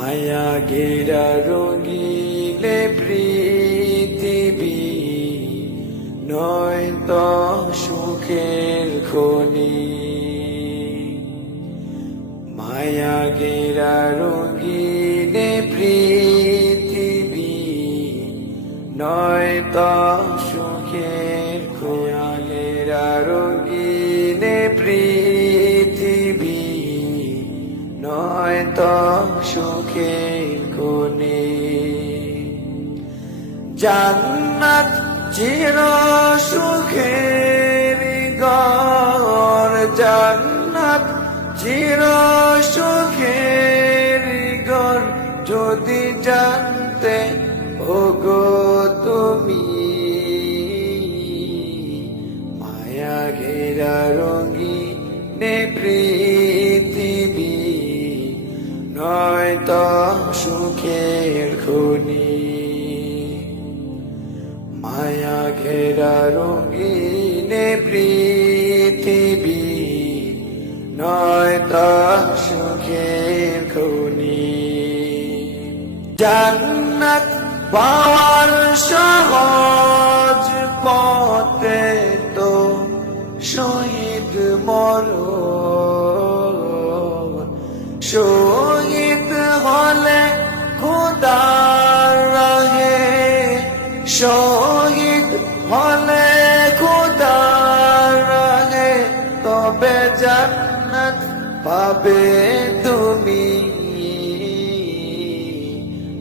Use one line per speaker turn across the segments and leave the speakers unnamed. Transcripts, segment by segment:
মায়া ঘেরা রঙিলে পৃথিবী, নয় তো সুখের খনি। মায়া ঘেরা রঙিলে পৃথিবী, নয় তো সুখের খোয়ালেরা রঙিলে নয় তো সুখের কোনে জান্নাত চির সুখের গর জান্নাত চির সুখের গর যদি জানতে, ওগো তুমি, মায়া ঘেরা রঙি নে পৃথিবী নয় তো সুখের খনি। মায়া ঘেরা রঙিনে পৃথিবী নয় তো সুখের খনি। জান্নাত পাওয়ার সহজ পথে তো শহীদ মর শহীদ হলে খুদার তবে জান্নাত পাবে তুমি।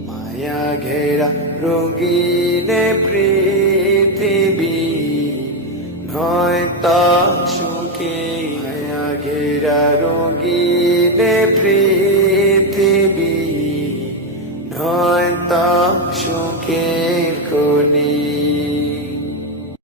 মায়া ঘেরা রঙিনে পৃথিবী নয় তা সুখে। মায়া ঘেরা রঙিনে চোখের কোণে।